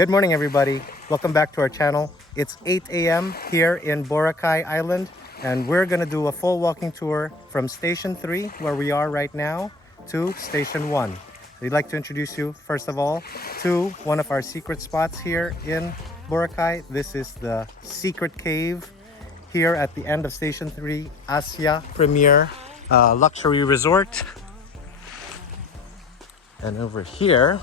Good morning, everybody. Welcome back to our channel. It's 8 a.m. here in Boracay Island, and we're gonna do a full walking tour from Station 3, where we are right now, to Station 1. We'd like to introduce you, first of all, to one of our secret spots here in Boracay. This is the secret cave here at the end of Station 3, Asya Premier Luxury Resort. And over here,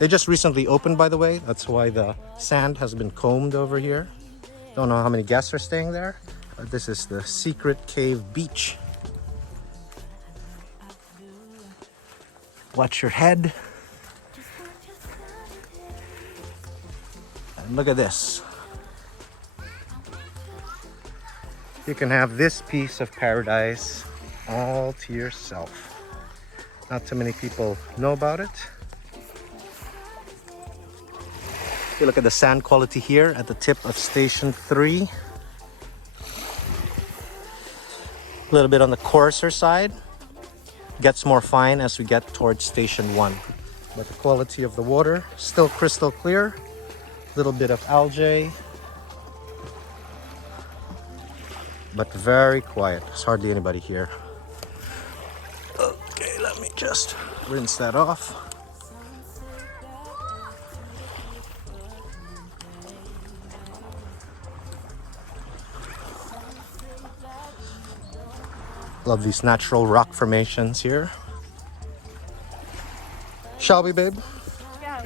they just recently opened, by the way. That's why the sand has been combed over here. Don't know how many guests are staying there. But this is the secret cave beach. Watch your head. And look at this. You can have this piece of paradise all to yourself. Not too many people know about it. You look at the sand quality here at the tip of Station 3. A little bit on the coarser side. Gets more fine as we get towards Station 1. But the quality of the water, still crystal clear. Little bit of algae. But very quiet. There's hardly anybody here. Okay, let me just rinse that off. Love these natural rock formations here. Shall we, babe? Yeah.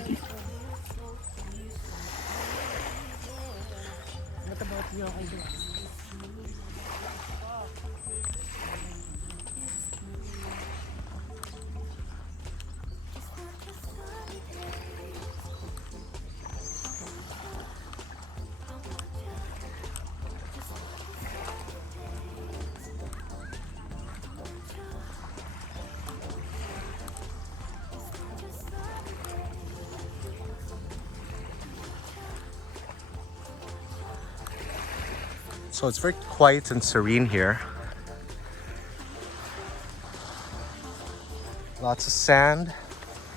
What about you? So it's very quiet and serene here. Lots of sand.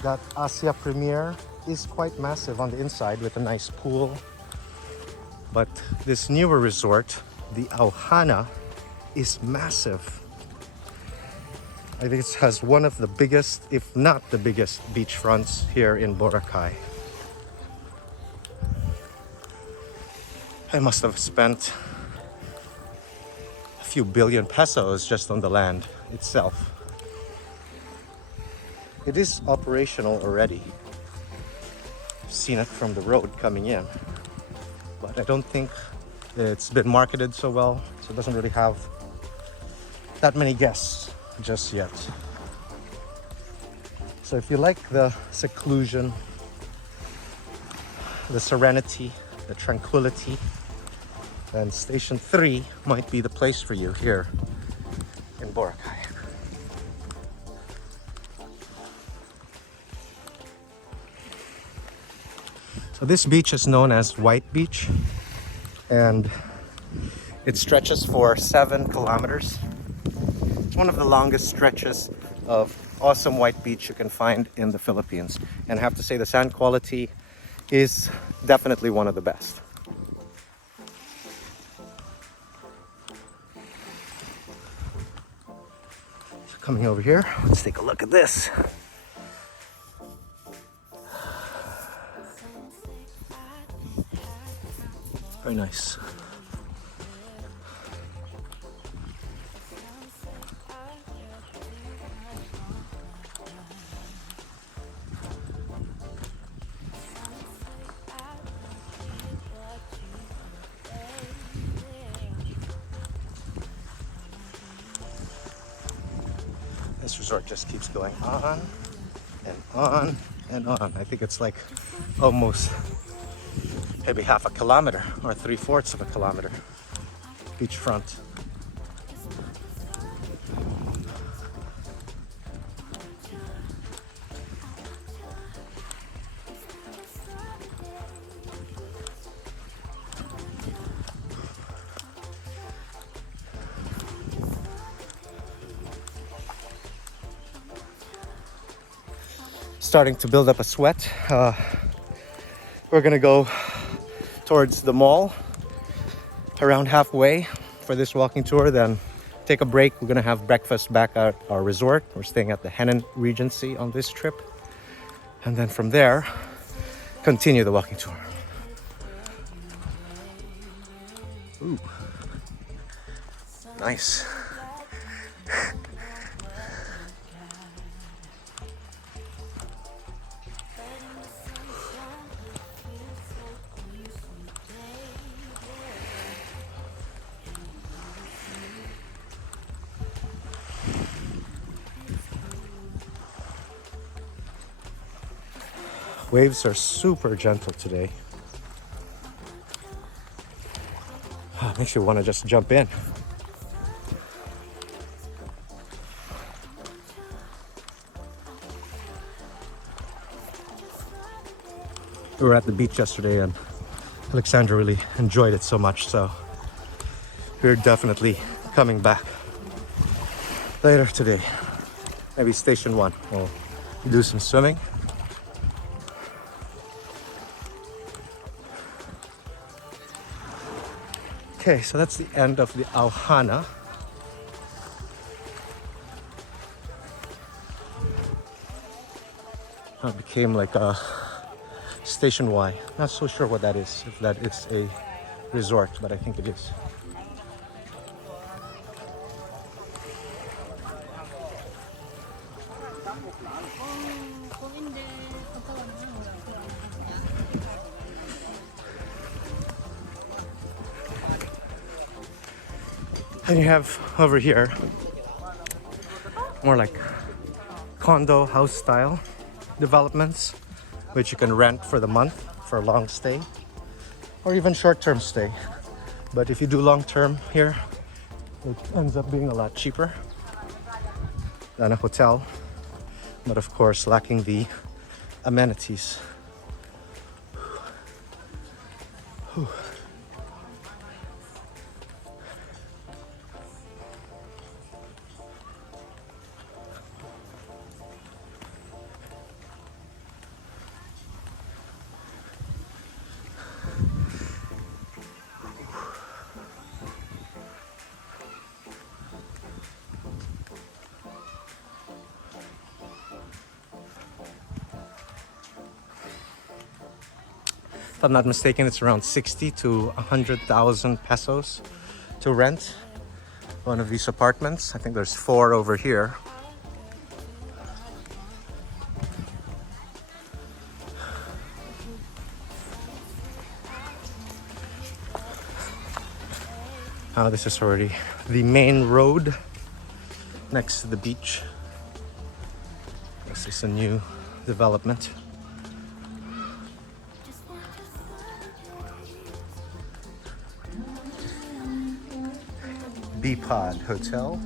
That Asya Premier is quite massive on the inside with a nice pool. But this newer resort, the Aksana, is massive. I think it has one of the biggest, if not the biggest, beachfronts here in Boracay. I must have spent a few billion pesos just on the land itself. It is operational already. I've seen it from the road coming in, but I don't think it's been marketed so well, so it doesn't really have that many guests just yet. So if you like the seclusion, the serenity, the tranquility, then Station 3 might be the place for you here in Boracay. So this beach is known as White Beach, and it stretches for 7 kilometers. It's one of the longest stretches of awesome white beach you can find in the Philippines. And I have to say the sand quality is definitely one of the best. Coming over here, let's take a look at this. Very nice. This resort just keeps going on and on and on. I think it's like almost maybe half a kilometer or 3/4 of a kilometer beachfront. Starting to build up a sweat. We're gonna go towards the mall around halfway for this walking tour, then take a break. We're gonna have breakfast back at our resort. We're staying at the Henan Regency on this trip, and then from there continue the walking tour. Ooh, nice. Waves are super gentle today. Makes you want to just jump in. We were at the beach yesterday and Alexandra really enjoyed it so much, so we're definitely coming back later today. Maybe station 1. We'll do some swimming. Okay, so that's the end of the Auhana. It became like a Station Y. Not so sure what that is, if that is a resort, but I think it is. And you have over here more like condo house style developments, which you can rent for the month for a long stay or even short-term stay. But if you do long-term here, it ends up being a lot cheaper than a hotel, but of course lacking the amenities. Whew. If I'm not mistaken, it's around 60 to 100,000 pesos to rent one of these apartments. I think there's 4 over here. This is already the main road next to the beach. This is a new development. B-Pod Hotel.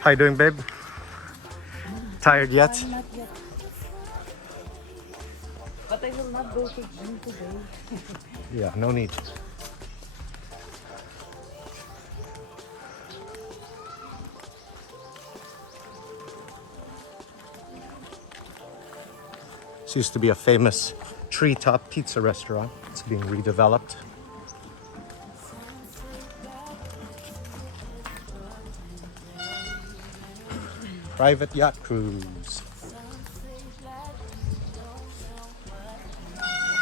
How you doing, babe? Tired yet? Not yet. But I will not go to gym today. Yeah, no need. This used to be a famous treetop pizza restaurant. It's being redeveloped. Private yacht cruise.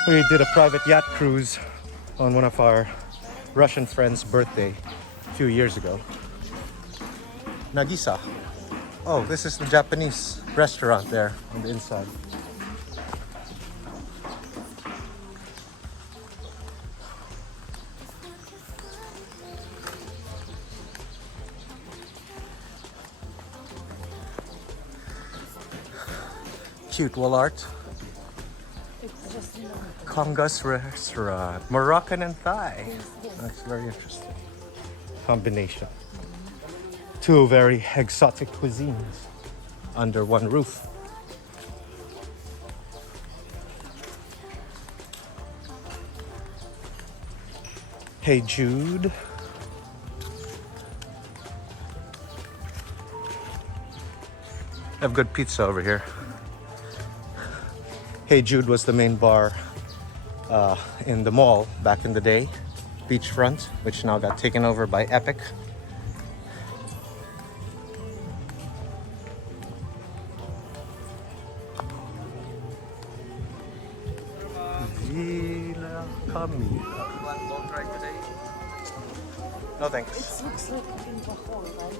We did a private yacht cruise on one of our Russian friends' birthday a few years ago. Nagisa. Oh, this is the Japanese restaurant there on the inside. Cute wall art. It's just, Congas restaurant. Moroccan and Thai. That's very interesting. Combination. 2 very exotic cuisines under one roof. Hey Jude. have good pizza over here. Hey Jude was the main bar in the mall back in the day, beachfront, which now got taken over by Epic. Villa Camila. One boat ride today. No thanks. It looks like in Bohol, right?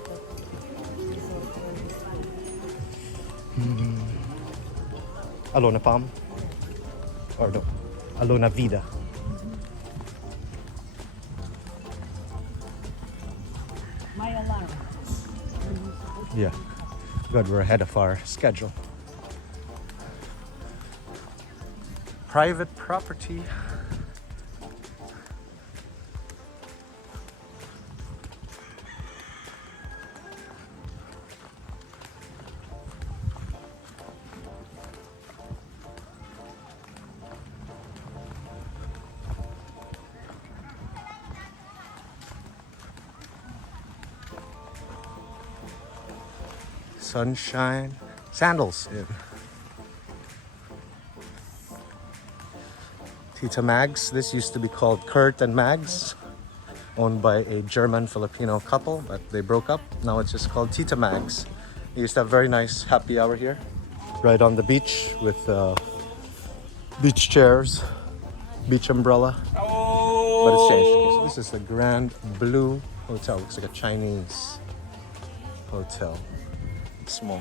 Alona Palm. Or no, Alona Vida. My alarm. Yeah. Good, we're ahead of our schedule. Private property. Sunshine. Sandals. Yeah. Tita Mags. This used to be called Kurt and Mags, owned by a German-Filipino couple, but they broke up. Now it's just called Tita Mags. They used to have very nice happy hour here, right on the beach with beach chairs, beach umbrella. But it's changed. So this is the Grand Blue Hotel. Looks like a Chinese hotel. It's small.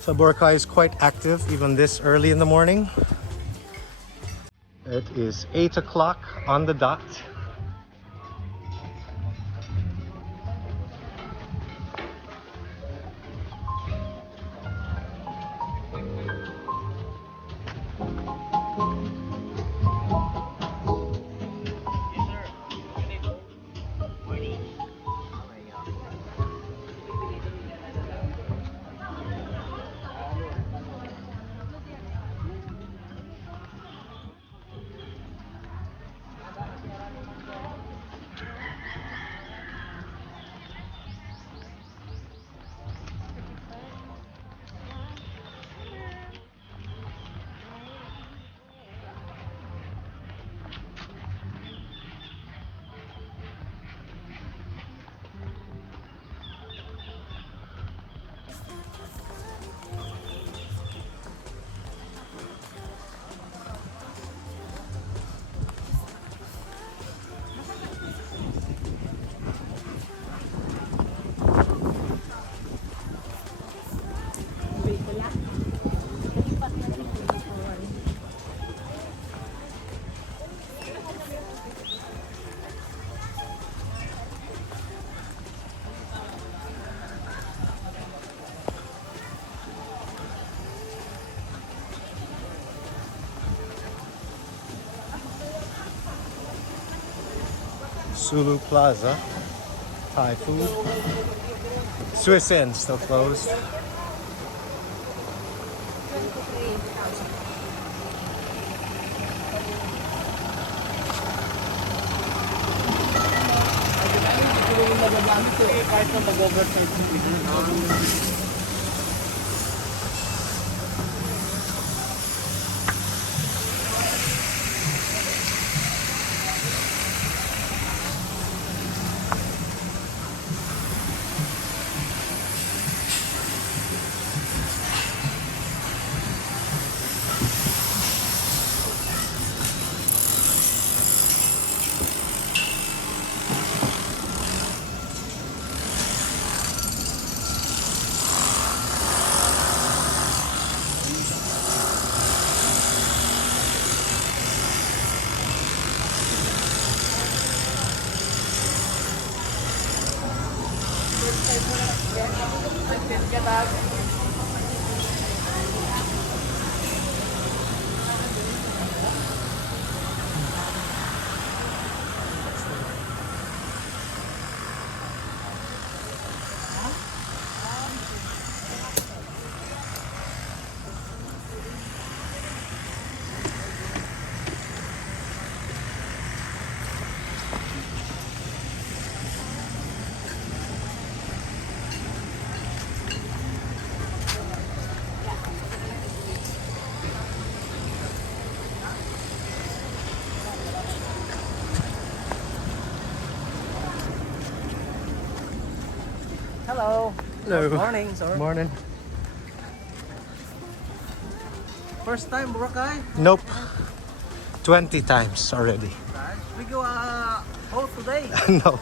So Boracay is quite active even this early in the morning. It is 8 o'clock on the dot. Sulu Plaza, Thai food. Swiss Inn still closed. Hello. Good morning, sir. Morning. First time Boracay? Nope. 20 times already. We go boat today. No.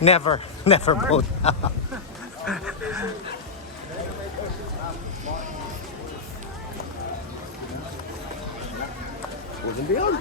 Never. Never boat. Wasn't beyond.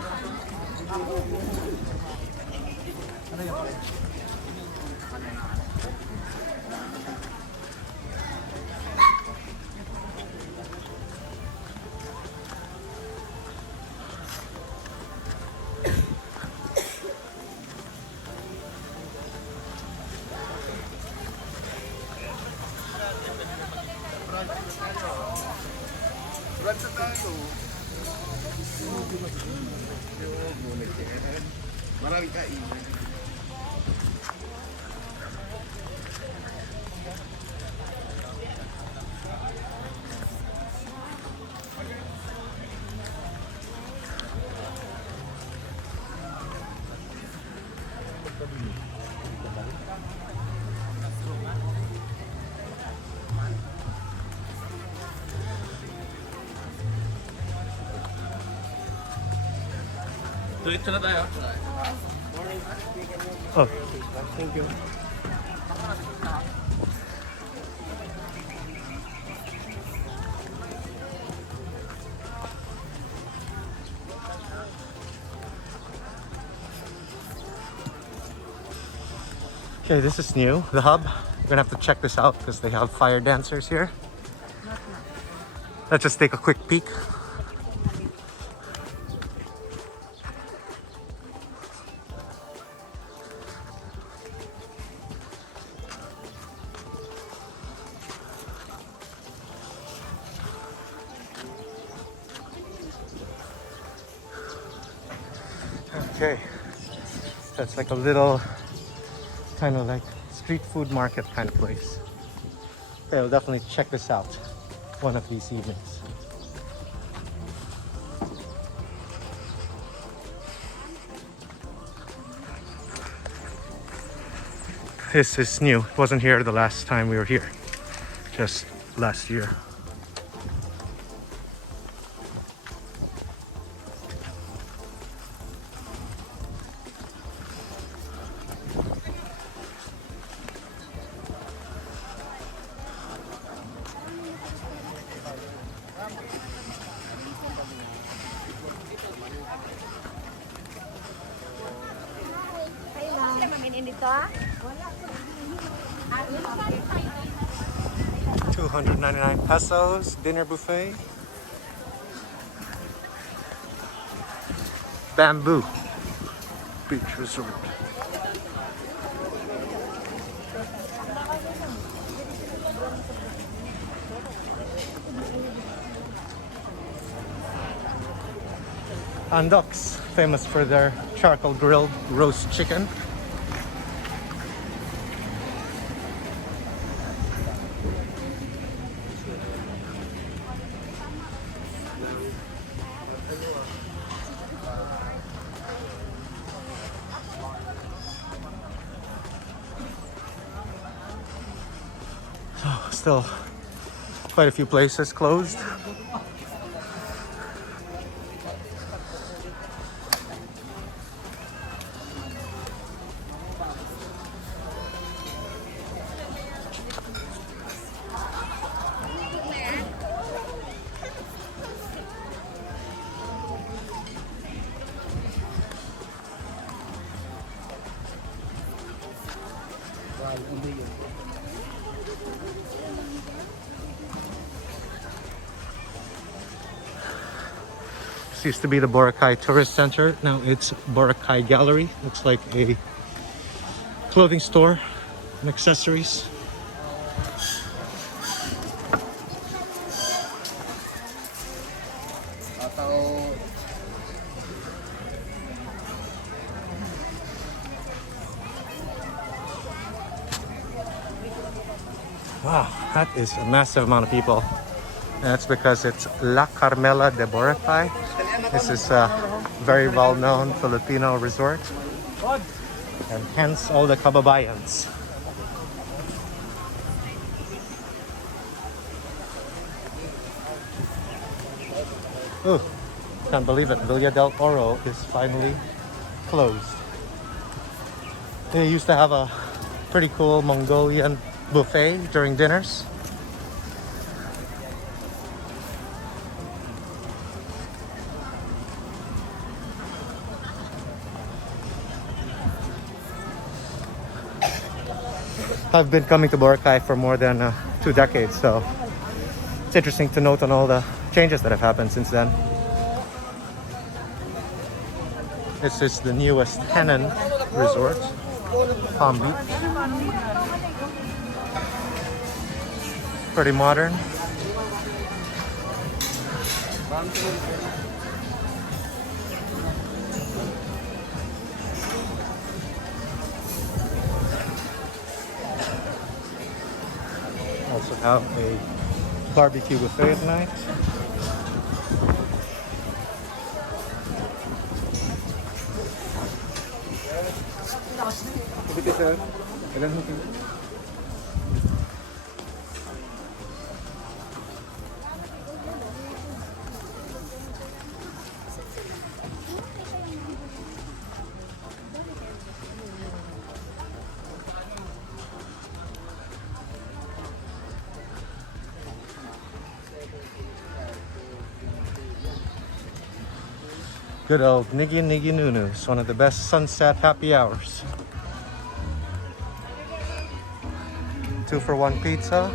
Maraming kain. Diretso na tayo. Oh. Thank you. Okay, this is new. The hub. We're gonna have to check this out because they have fire dancers here. Let's just take a quick peek. Okay, that's like a little kind of like street food market kind of place. Okay, I'll definitely check this out one of these evenings. This is new. It wasn't here the last time we were here, just last year. Dito 299 pesos, dinner buffet. Bamboo Beach Resort. Andoks, famous for their charcoal grilled roast chicken. Still quite a few places closed. This used to be the Boracay Tourist Center. Now it's Boracay Gallery. Looks like a clothing store and accessories. Wow, that is a massive amount of people. And that's because it's La Carmela de Boracay. This is a very well-known Filipino resort. And hence all the kababayans. Oh, can't believe it. Villa del Oro is finally closed. They used to have a pretty cool Mongolian buffet during dinners. I've been coming to Boracay for more than 2 decades, so it's interesting to note on all the changes that have happened since then. This is the newest Henan resort, Palm Beach. Pretty modern. Also have a barbecue buffet at night. Good old Niggy Niggy Nunu's, one of the best sunset happy hours. 2-for-1 pizza.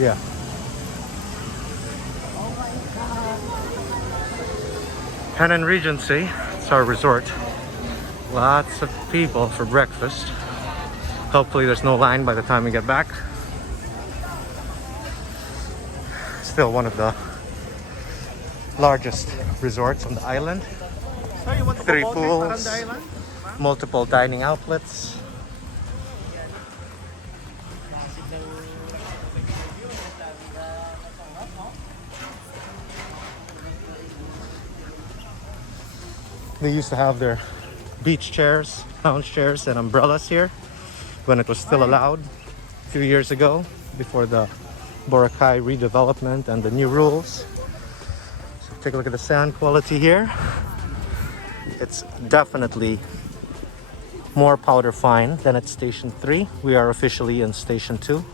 Yeah. Henan Regency, it's our resort. Lots of people for breakfast. Hopefully there's no line by the time we get back. Still one of the largest resorts on the island. 3 pools, multiple dining outlets. They used to have their beach chairs, lounge chairs, and umbrellas here when it was still allowed a few years ago, before the Boracay redevelopment and the new rules. So take a look at the sand quality here. It's definitely more powder fine than at Station 3. We are officially in Station 2.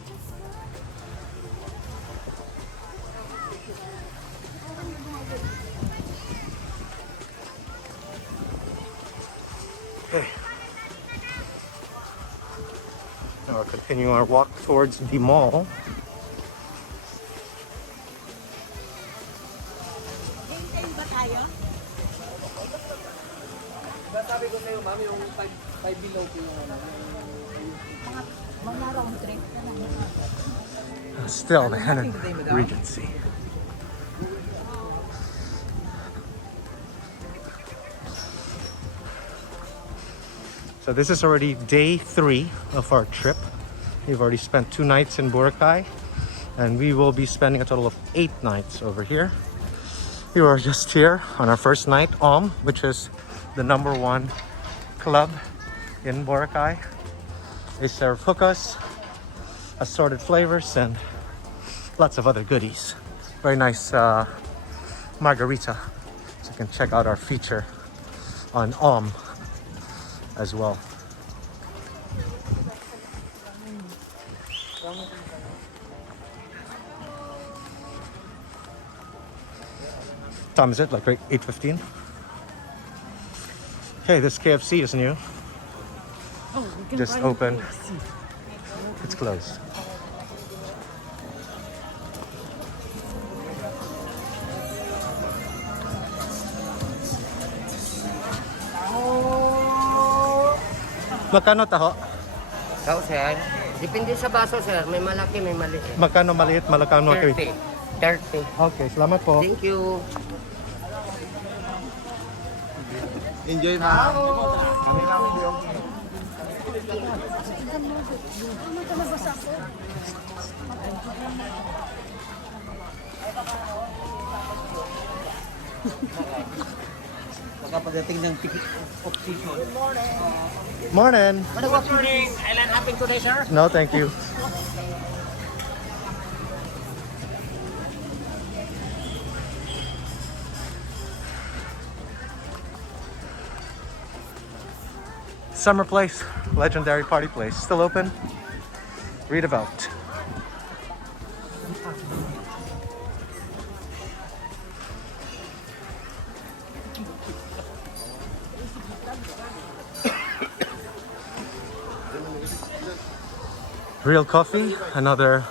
Okay. Now we're continuing our walk towards the mall. Sabi ko sa'yo, ma'am, yung 5 below ko yung Mga round trip. Still the Henan Regency. So this is already day 3 of our trip. We've already spent 2 nights in Boracay, and we will be spending a total of 8 nights over here. We were just here on our first night, which is the #1 club in Boracay. They serve hookahs, assorted flavors, and lots of other goodies. Very nice margarita. So you can check out our feature on as well. Time is it? Like right 8:15? Okay, this KFC is new. Oh, we can Just buy opened. KFC. It's closed. Magkano taho? Ikaw, sir? Depende sa baso, sir. May malaki, may maliit. Magkano maliit, malakano? 30. 30. Okay, salamat po. Thank you. Enjoy na. Pagkapagdating ng ticket of season. Morning. What's your name? Island hopping today, sir? No, thank you. Summer place, legendary party place, still open. Read about. Real Coffee, another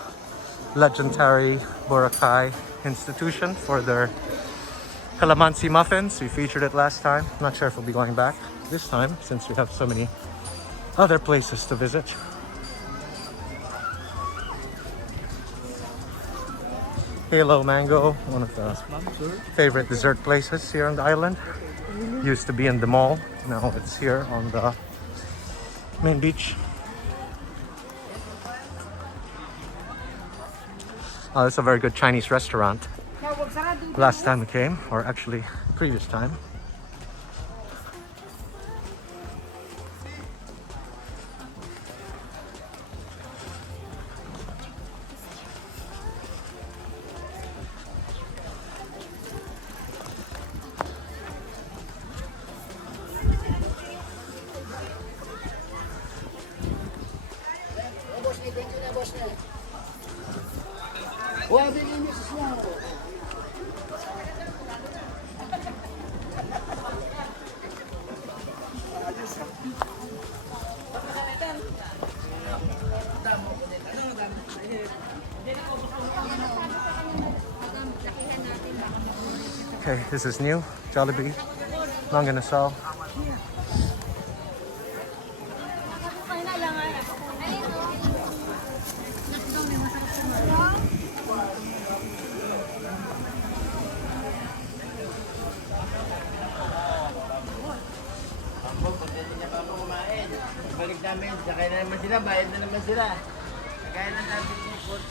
legendary Boracay institution for their calamansi muffins. We featured it last time. Not sure if we'll be going back this time since we have so many other places to visit. Halo Mango, one of the favorite dessert places here on the island. Used to be in the mall, now it's here on the main beach. Oh, it's a very good Chinese restaurant. Last time we came, or actually previous time. Okay, this is new. Jollibee, Longanasal.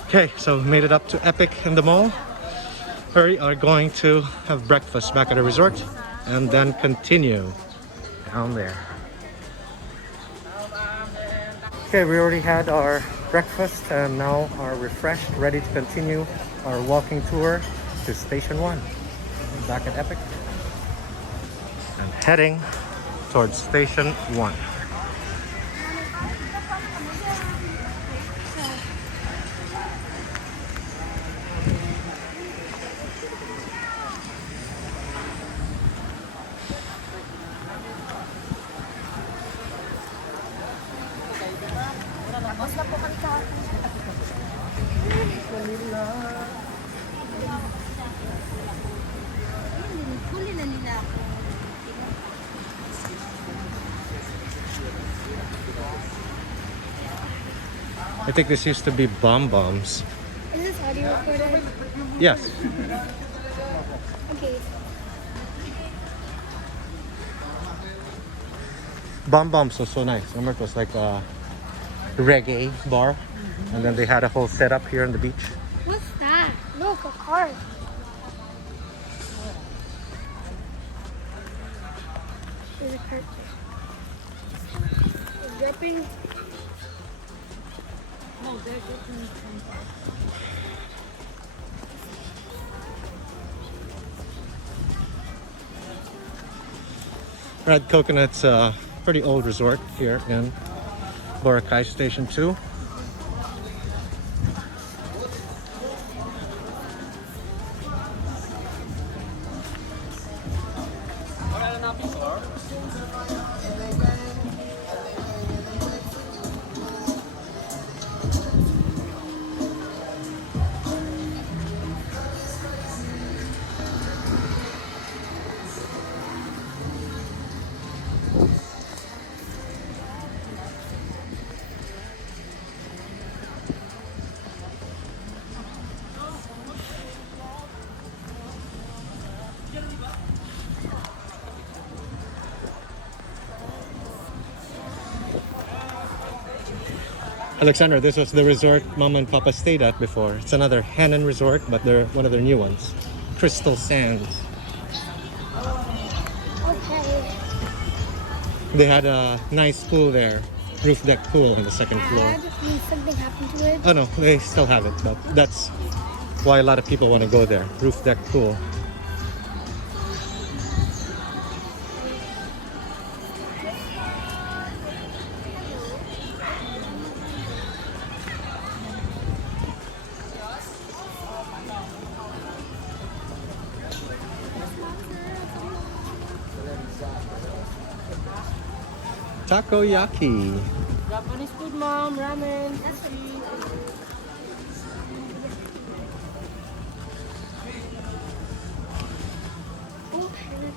Okay, so we made it up to Epic in the mall. We are going to have breakfast back at the resort and then continue down there. Okay, we already had our breakfast and now are refreshed, ready to continue our walking tour to Station 1. Back at Epic and heading towards Station 1. I think this used to be bombs. Is this audio recorded? Yes. Okay. Bombs was so nice. Remember, it was like a reggae bar, and then they had a whole setup here on the beach. What's that? Look, a car. There's a cart. It's dripping. No, they're getting Red Coconut's a pretty old resort here in Boracay Station 2. Alexander, this was the resort Mama and Papa stayed at before. It's another Hannon resort, but they're one of their new ones. Crystal Sands. Okay. They had a nice pool there, roof deck pool on the second floor. Dad, when something happened to it. Oh no, they still have it, but that's why a lot of people want to go there. Roof deck pool. Takoyaki. Japanese food, mom. Ramen. Sushi. Okay.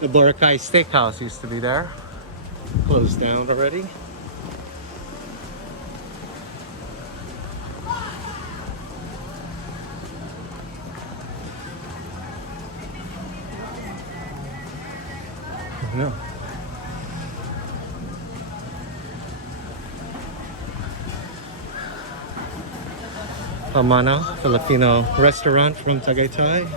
The Boracay Steakhouse used to be there. Closed down already. No. Pamana, Filipino restaurant from Tagaytay.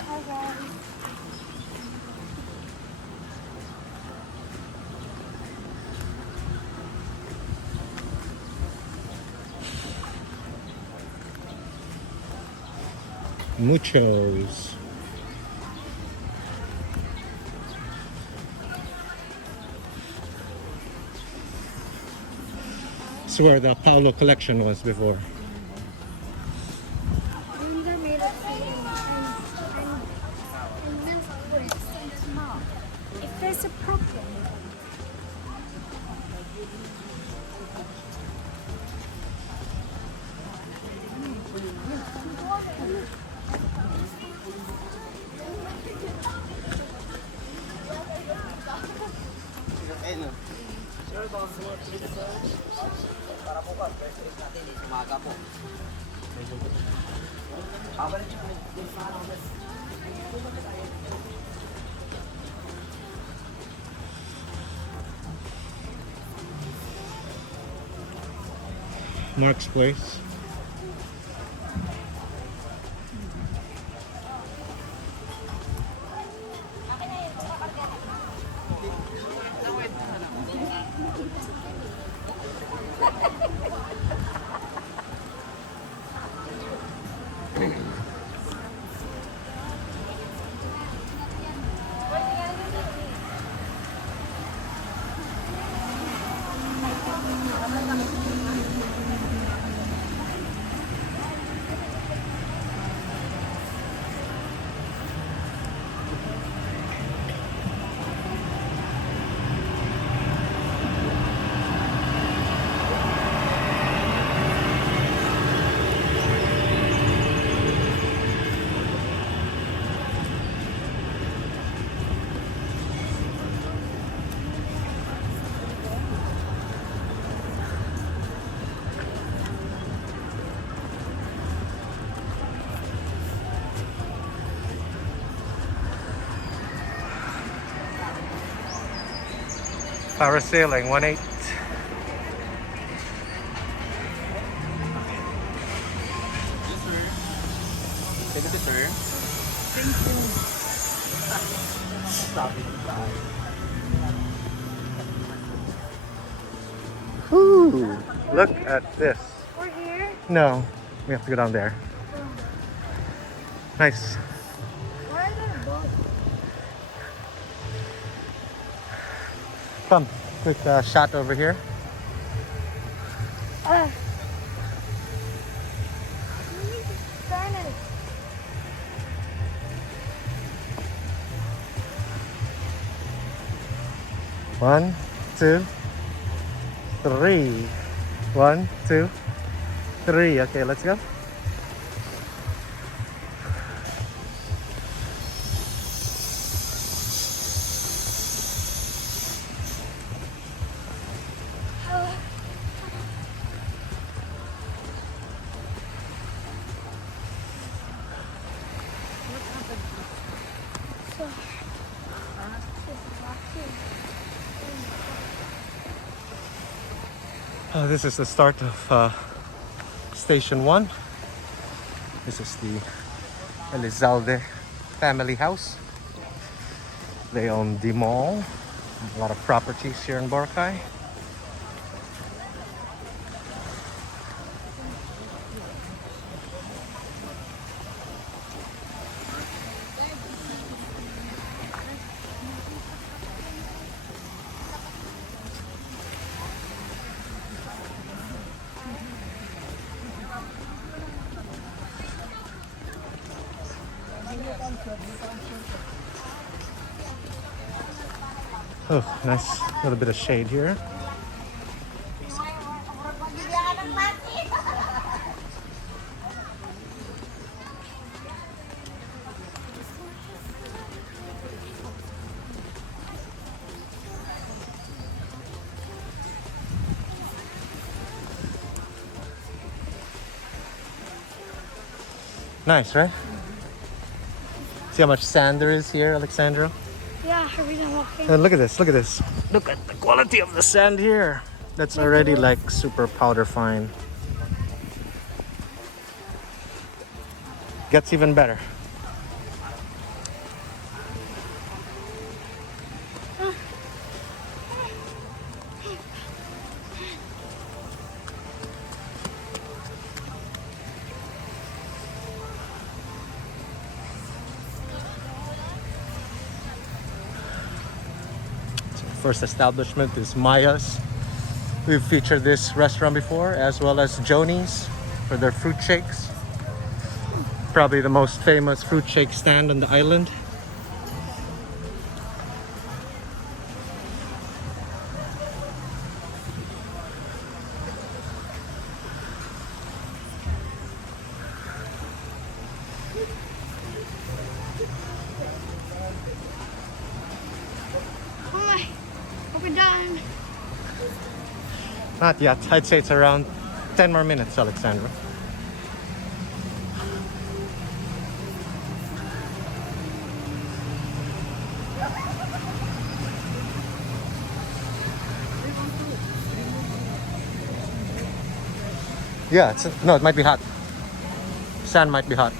Hi, guys. Muchos. It's where the Paulo collection was before. Rooms are made of steel and this wood is small. If there's a problem. Para bukas, first trip natin, umaga po. Babalik siya kung Mark's Place. Parasailing, 1.8. Take it to sir. Whew, look at this. We're here. No, we have to go down there. Nice. Why are there boats? Come, quick shot over here. We need to turn it. One, two, three. 1, 2, 3. Okay, let's go. This is the start of Station 1. This is the Elizalde family house. They own the mall, a lot of properties here in Boracay. Oh, nice little bit of shade here. Nice, right? See how much sand there is here, Alexandra? Yeah, are we gonna walk in? And look at this, look at this. Look at the quality of the sand here. That's already like super powder fine. Gets even better. First establishment is Maya's. We've featured this restaurant before, as well as Joni's for their fruit shakes. Probably the most famous fruit shake stand on the island. Oh my, are we done? Not yet. I'd say it's around 10 more minutes, Alexandra. Yeah, no, it might be hot. Sand might be hot.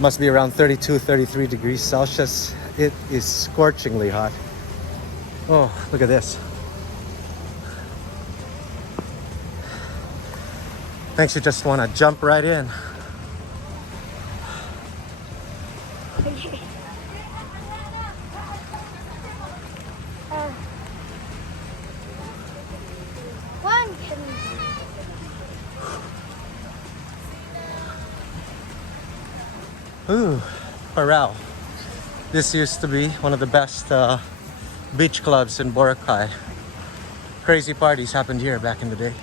Must be around 32, 33 degrees Celsius. It is scorchingly hot. Oh, look at this. Thanks, you just want to jump right in. One. Ooh, Parao. This used to be one of the best beach clubs in Boracay. Crazy parties happened here back in the day.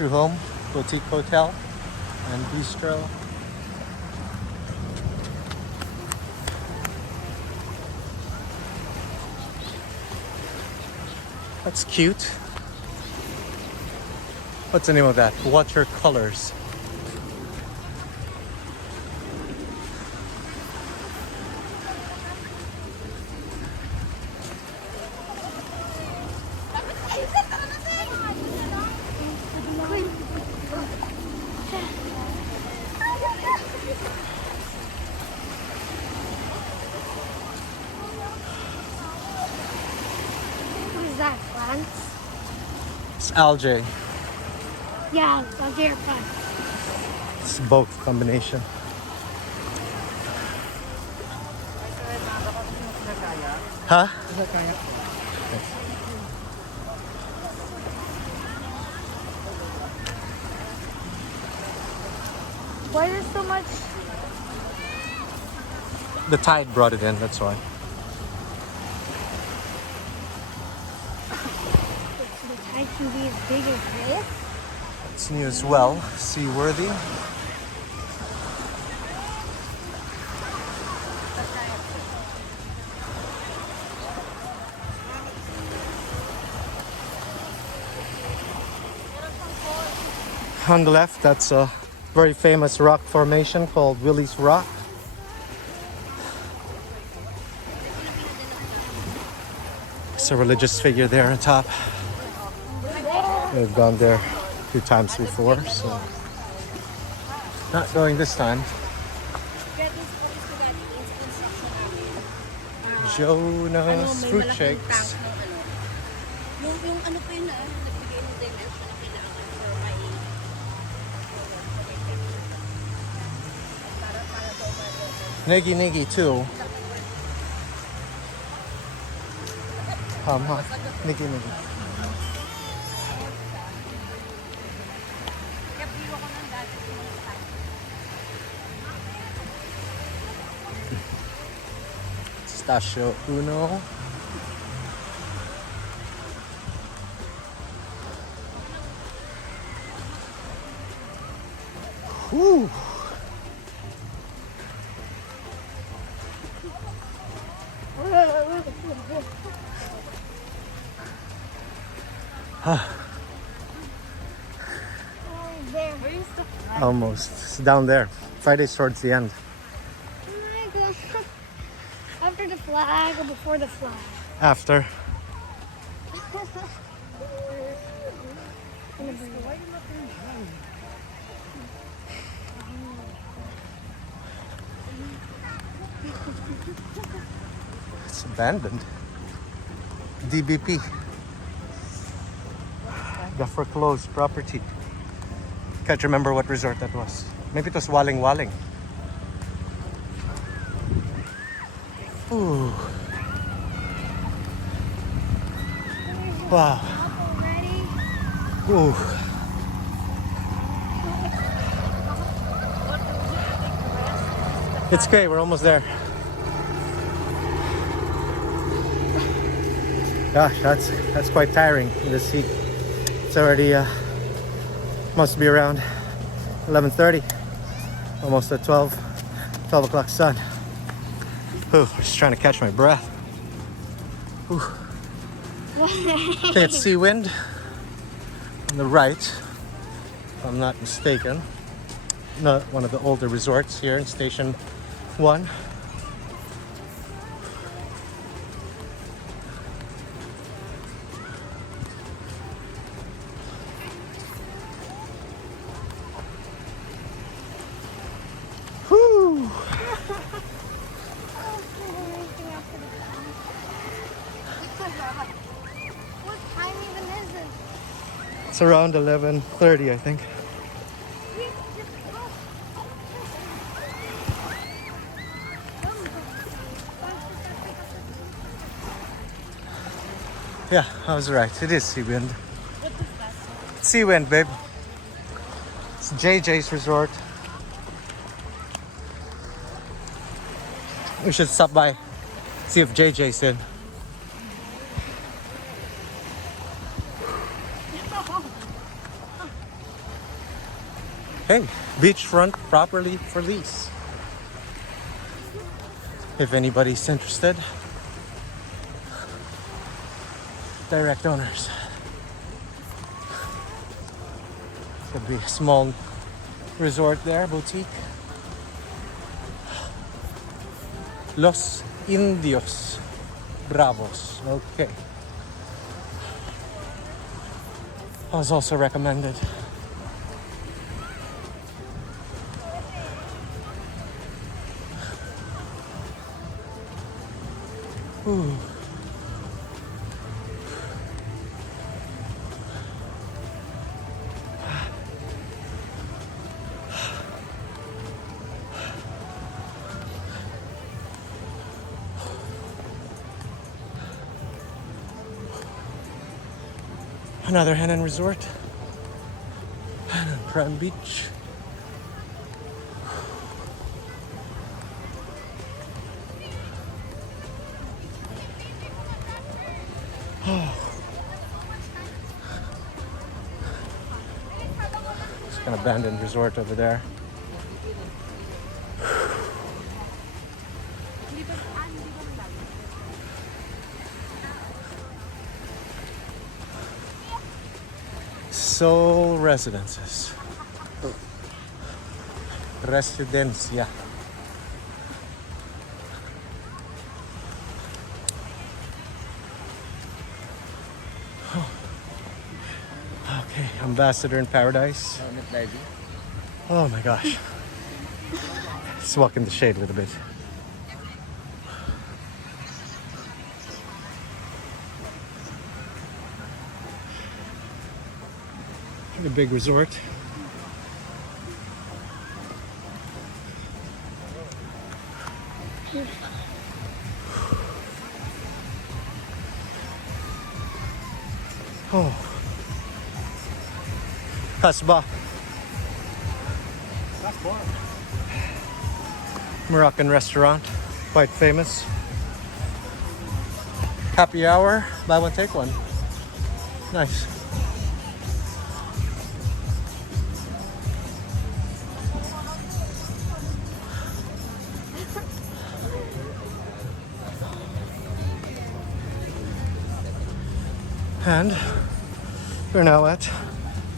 true home, boutique hotel and bistro. That's cute. What's the name of that? Watercolors. What is that, plants? It's algae. Yeah, I'll get your plant. It's both combination. Huh? Why is there so much? The tide brought it in, that's why. The tide can be as big as this? It's new as well. Seaworthy. On the left, that's a very famous rock formation called Willy's Rock. It's a religious figure there on top. We've gone there a few times before, so not going this time. Jonas fruit shakes. Yung ano pa yun nagbigay ng dimension na kailangan for my Niggy Niggy too. Niggy Niggy. Pistachio Uno. Whew. Almost. It's down there. Friday's towards the end. Oh my god. After the flag or before the flag? After. It's abandoned. DBP. The foreclosed property. Can't remember what resort that was. Maybe it was Waling Waling. Ooh. Wow. Ooh. It's great, we're almost there. Gosh, that's quite tiring in the sea. It's already must be around 11:30, almost at 12 o'clock sun. Ooh, just trying to catch my breath. Ooh. I think it's sea wind on the right, if I'm not mistaken. Not one of the older resorts here in Station 1. Whew. What time even is it? It's around 11:30, I think. Yeah, I was right. It is sea wind. Sea wind, babe. It's JJ's resort. We should stop by, see if JJ's in. Hey, beachfront properly for lease. If anybody's interested, direct owners. Could be a small resort there, boutique. Los Indios Bravos. Okay. Was also recommended. Ooh. Another Henan resort. Prime Beach. It's an abandoned resort over there. Sole residences. Residencia. Okay, Ambassador in Paradise. Oh my gosh. Let's walk in the shade a little bit. A big resort. Oh. Kasbah. Moroccan restaurant, quite famous. Happy hour, buy one, take one. Nice. And we're now at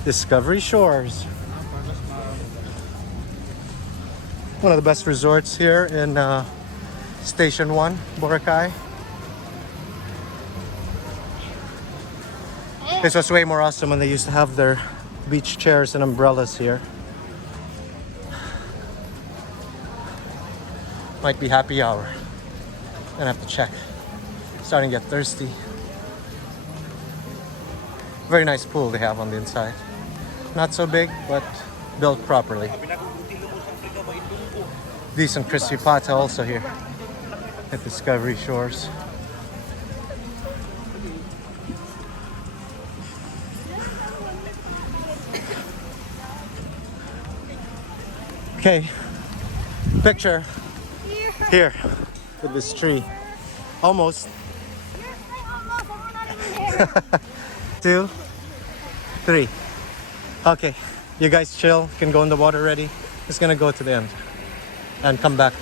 Discovery Shores. One of the best resorts here in Station 1, Boracay. This was way more awesome when they used to have their beach chairs and umbrellas here. Might be happy hour. Gonna have to check. Starting to get thirsty. Very nice pool they have on the inside. Not so big, but built properly. Decent crispy pata also here at Discovery Shores. Okay, picture here with this tree. Almost. 2, 3. Okay, you guys chill, can go in the water already. Just gonna go to the end and come back.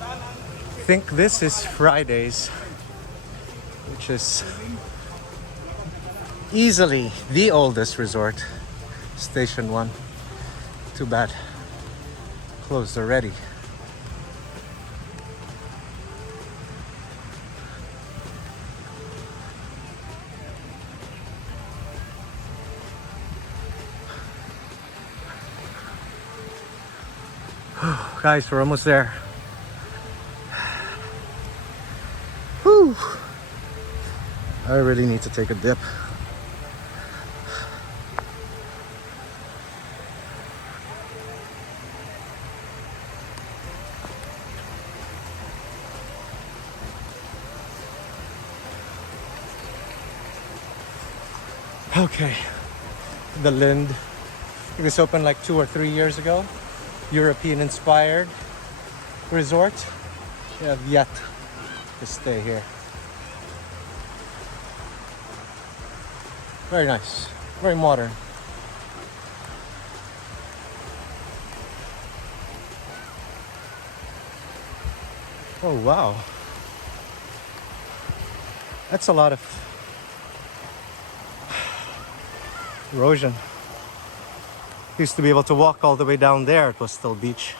I think this is Fridays, which is easily the oldest resort, Station 1. Too bad, closed already. Guys, we're almost there. Whew. I really need to take a dip. Okay, the Lind This opened like 2 or 3 years ago. European inspired resort. We have yet to stay here. Very nice, very modern. Oh wow, that's a lot of erosion. Used to be able to walk all the way down there, it was still beach.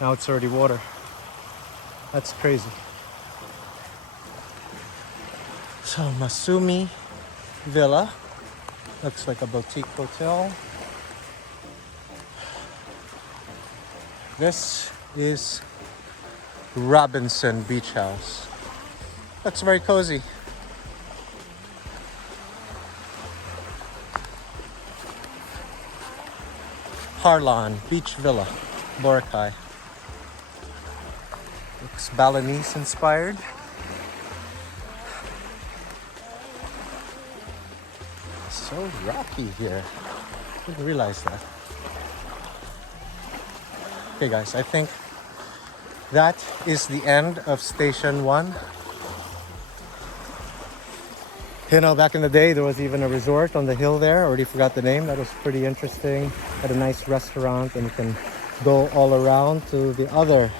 Now it's already water. That's crazy. So Masumi Villa, looks like a boutique hotel. This is Robinson Beach House. Looks very cozy. Harlan Beach Villa, Boracay. Looks Balinese inspired. So rocky here. Didn't realize that. Okay guys, I think that is the end of Station 1. You know, back in the day, there was even a resort on the hill there. I already forgot the name. That was pretty interesting. Had a nice restaurant, and you can go all around to the other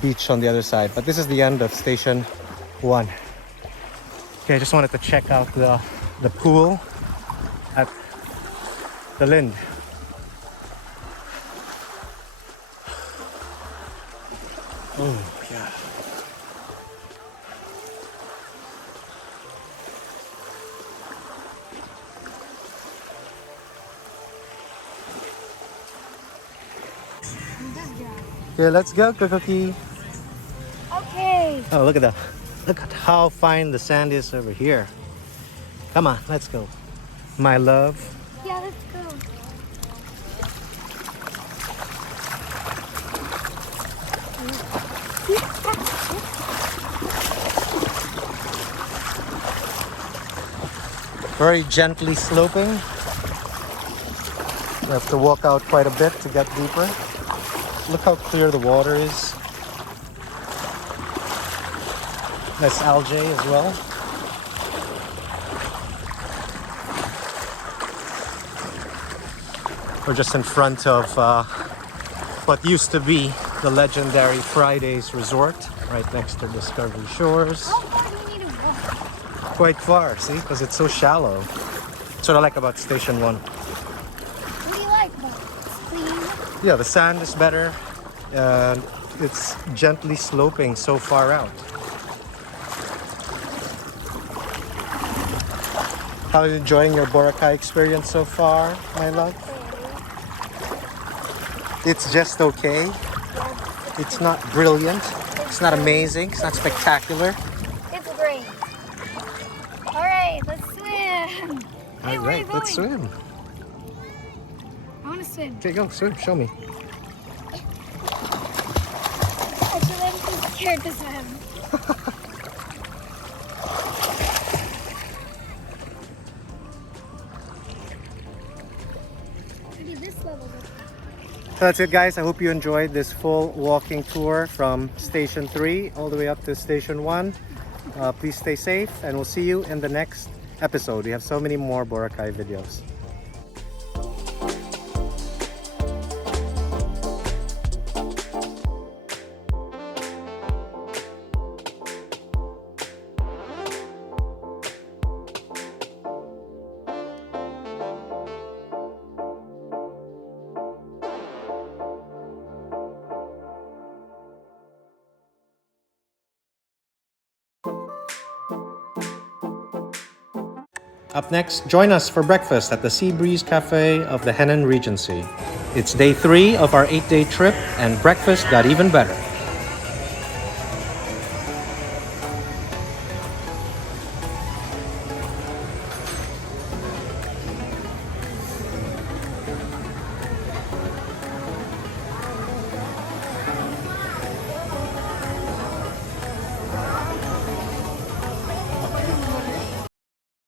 beach on the other side. But this is the end of Station 1. Okay, I just wanted to check out the pool at the Lind. Oh, yeah. Okay, let's go, Cookie. Okay. Oh, look at that. Look at how fine the sand is over here. Come on, let's go. My love. Yeah, let's go. Very gently sloping. You have to walk out quite a bit to get deeper. Look how clear the water is. Nice algae as well. We're just in front of what used to be the legendary Fridays Resort, right next to Discovery Shores. How far do we need to walk? Quite far, see, because it's so shallow. That's what I like about Station 1. What do you like about it? It's clean. Yeah, the sand is better, and it's gently sloping so far out. How are you enjoying your Boracay experience so far, my love? It's just okay. It's not brilliant. It's not amazing. It's not spectacular. It's great. All right, let's swim. Hey, All where are you right, going? let's swim. I want to swim. Okay, go swim. Show me. Actually, I'm too scared to swim. Maybe this level. So that's it, guys. I hope you enjoyed this full walking tour from Station 3 all the way up to Station 1. Please stay safe, and we'll see you in the next episode. We have so many more Boracay videos. Up next, join us for breakfast at the Sea Breeze Cafe of the Henan Regency. It's day 3 of our 8-day trip, and breakfast got even better.